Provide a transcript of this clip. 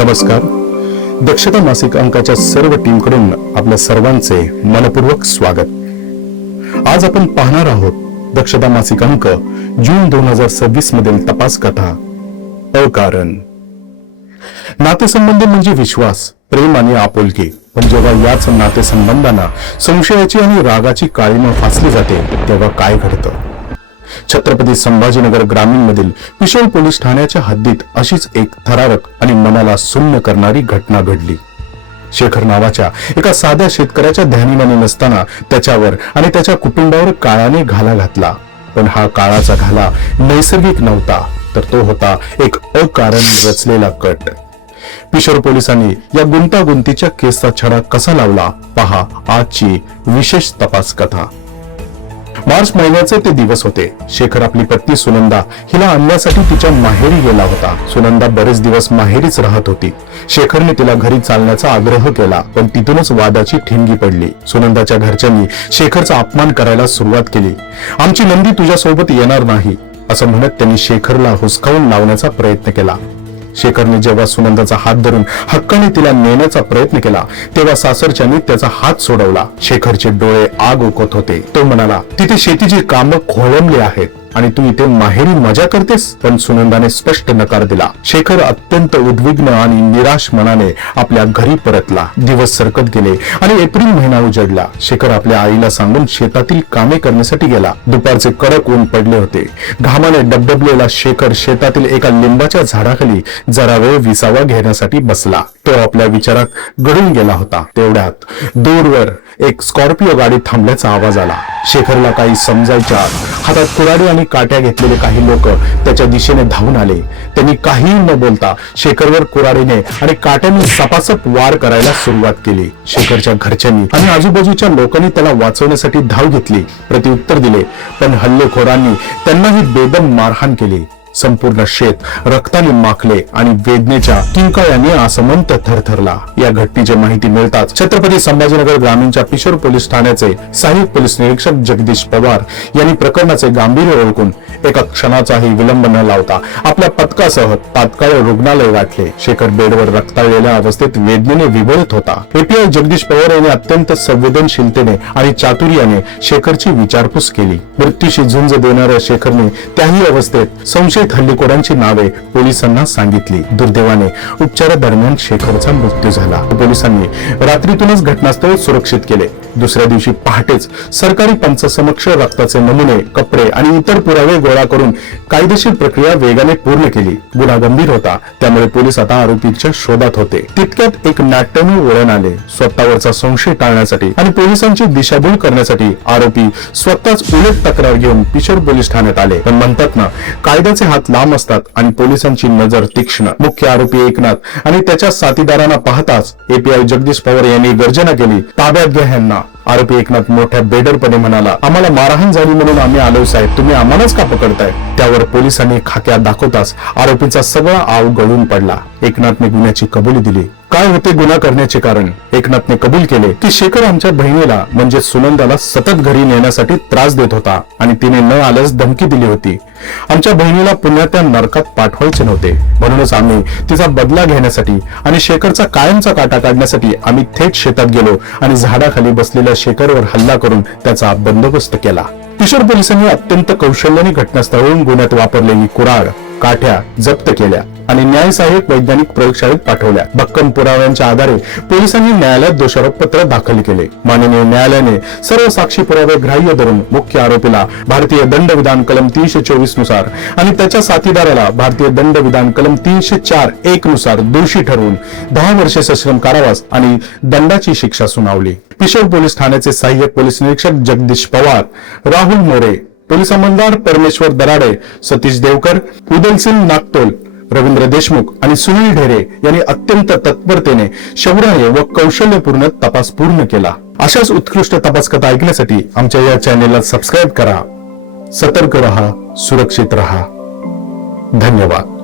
नमस्कार. दक्षता मासिक अंकाच्या सर्व टीमकडून आपल्या सर्वांचे मनपूर्वक स्वागत. आज आपण पाहणार आहोत दक्षता मासिक अंक जून 2026 मधील तपास कथा अकारण. नातेसंबंध म्हणजे विश्वास, प्रेम आणि आपुलकी. पण जेव्हा याच नातेसंबंधांना संशयाची आणि रागाची काळीमा फासली जाते तेव्हा काय घडतं? छत्रपती संभाजीनगर ग्रामीण मधील पिशोर पोलीस ठाण्याच्या हद्दीत अशीच एक थरारक आणि मनाला सुन्न करणारी घटना घडली. शेखर नावाच्या एका साध्या शेतकऱ्याच्या ध्यानीमानी नसताना त्याच्यावर आणि त्याच्या कुटुंबावर काळाने घाला घातला. पण हा काळाचा घाला नैसर्गिक नव्हता, तर तो होता एक अकारण रचलेला कट. पिशोर पोलिसांनी या गुंतागुंतीच्या केसचा छडा कसा लावला, पहा आजची विशेष तपास कथा. मार्च महिन्याचे ते दिवस होते. शेखर आपली पत्नी सुनंदा हिला आणण्यासाठी तिच्या माहेरी गेला होता. सुनंदा बरेच दिवस माहेरीच राहत होती. शेखरने तिला घरी चालण्याचा आग्रह केला, पण तिथूनच वादाची ठिणगी पडली. सुनंदाच्या घरच्यांनी शेखरचा अपमान करायला सुरुवात केली. आमची नंदी तुझ्यासोबत येणार नाही असं म्हणत त्यांनी शेखरला हुसकावून लावण्याचा प्रयत्न केला. शेखरने जेव्हा सुनंदाचा हात धरून हक्काने तिला नेण्याचा प्रयत्न केला तेव्हा सासरच्यांनी त्याचा हात सोडवला. शेखरचे डोळे आग ओकत होते. तो म्हणाला, तिथे शेतीची कामं खोळंबली आहेत आणि तू इथे माहेरी मजा करतेस. पण सुनंदाने स्पष्ट नकार दिला. शेखर अत्यंत उद्विग्न आणि निराश मनाने आपल्या घरी परतला. दिवस सरकत गेले आणि एप्रिल महिना उजडला. शेखर आपल्या आईला सांगून शेतातील कामे करण्यासाठी गेला. दुपारचे कडक ऊन पडले होते. घामाने डबडबलेला शेखर शेतातील एका लिंबाच्या झाडाखाली जरा वेळ विसावा घेण्यासाठी बसला. तो आपल्या विचारात गढून गेला होता. तेवढ्यात दूरवर एक स्कॉर्पिओ गाडी थांबल्याचा आवाज आला. शेखरला काही समजायच्या हातात कुऱ्हाडी आणि काट्या घेतलेले काही लोक त्याच्या दिशेने धावून आले. त्यांनी काहीही न बोलता शेखरवर कुऱ्हाडीने आणि काट्यांनी सपासप वार करायला सुरुवात केली. शेखरच्या घरच्यांनी आणि आजूबाजूच्या लोकांनी त्याला वाचवण्यासाठी धाव घेतली, प्रत्युत्तर दिले, पण हल्लेखोरांनी त्यांनाही बेदम मारहाण केली. संपूर्ण शेत रक्ताने माखले आणि वेदनेच्या किंकाळ्याने आसमंत थरथरला. या घटनेची माहिती मिळताच छत्रपती संभाजीनगर ग्रामीणच्या पिशोर पोलीस ठाण्याचे सहाय्यक पोलीस निरीक्षक जगदीश पवार यांनी प्रकरणाचे गांभीर्य ओळखून एका क्षणाचाही विलंब न लावता आपल्या पथकासह तात्काळ रुग्णालय गाठले. शेखर बेडवर रक्ताळलेल्या अवस्थेत वेदनेने विभोळत होता. एपीआय जगदीश पवार यांनी अत्यंत संवेदनशीलतेने आणि चातुर्याने शेखरची विचारपूस केली. मृत्यूशी झुंज देणाऱ्या शेखरने त्याही अवस्थेत संशयित हल्लेखोरांची नावे पोलिसांना सांगितली. दुर्दैवाने उपचारादरम्यान शेखरचा मृत्यू झाला. पोलिसांनी रात्रीतूनच घटनास्थळ सुरक्षित केले. दुसऱ्या दिवशी पहाटेच सरकारी पंचासमक्ष रक्ताचे नमुने, कपडे आणि इतर पुरावे गोळा करून कायदेशीर प्रक्रिया वेगाने पूर्ण केली. गुन्हा गंभीर होता, त्यामुळे पोलीस आता आरोपींच्या शोधात होते. तितक्यात एक नाट्यमय वळण आले. स्वतःवरचा संशय टाळण्यासाठी आणि पोलिसांची दिशाभूल करण्यासाठी आरोपी स्वतःच उलट तक्रार घेऊन पिशोर पोलीस ठाण्यात आले. पण म्हणतात ना, कायद्याचे हात लांब असतात आणि पोलिसांची नजर तीक्ष्ण. मुख्य आरोपी एकनाथ आणि त्याच्या साथीदारांना पाहताच एपीआय जगदीश पवार यांनी गर्जना केली, ताब्यात घ्या ह्यांना. आरोपी एकनाथ मोठ्या बेडरपणे म्हणाला, आम्हाला मारहाण झाली म्हणून आम्ही आलो साहेब, तुम्ही आम्हालाच का पकडताय? त्यावर पोलिसांनी खाक्या दाखवताच आरोपीचा सगळा आव गळून पडला. एकनाथने गुन्ह्याची कबुली दिली. काय होते गुन्हा करण्याचे कारण? एकनाथने कबूल केले की शेखर आमच्या बहिणीला म्हणजे सुनंदाला सतत घरी नेण्यासाठी त्रास देत होता आणि तिने न आल्यास धमकी दिली होती. आमच्या बहिणीला पुन्हा त्या नरकात पाठवायचे नव्हते, म्हणूनच आम्ही तिचा बदला घेण्यासाठी आणि शेखरचा कायमचा काटा काढण्यासाठी आम्ही थेट शेतात गेलो आणि झाडाखाली बसलेल्या शेखरवर हल्ला करून त्याचा बंदोबस्त केला. पिशोर पोलिसांनी अत्यंत कौशल्याने घटनास्थळावरून गुन्ह्यात वापरलेली कुऱ्हाड, काठ्या जप्त केल्या आणि न्यायसहाय्यक वैज्ञानिक प्रयोगशाळेत पाठवल्या. भक्कम पुराव्यांच्या आधारे पोलिसांनी न्यायालयात दोषारोपपत्र दाखल केले. माननीय न्यायालयाने सर्व साक्षी पुरावे ग्राह्य धरून मुख्य आरोपीला भारतीय दंड विधान कलम 324 नुसार आणि त्याच्या साथीदाराला भारतीय दंड विधान कलम 304(1) नुसार दोषी ठरवून 10 वर्षे सश्रम कारावास आणि दंडाची शिक्षा सुनावली. पिशोर पोलीस ठाण्याचे सहाय्यक पोलीस निरीक्षक जगदीश पवार, राहुल मोरे, पोलीस अंमलदार परमेश्वर दराडे, सतीश देवकर, उदयसिंग नागतोल, रवींद्र देशमुख आणि सुनील ढेरे यांनी अत्यंत तत्परतेने, शौर्याने व कौशल्यपूर्ण तपास पूर्ण केला. अशाच उत्कृष्ट तपास कथा ऐकण्यासाठी आमच्या या चॅनेलला सबस्क्राईब करा. सतर्क रहा, सुरक्षित रहा. धन्यवाद.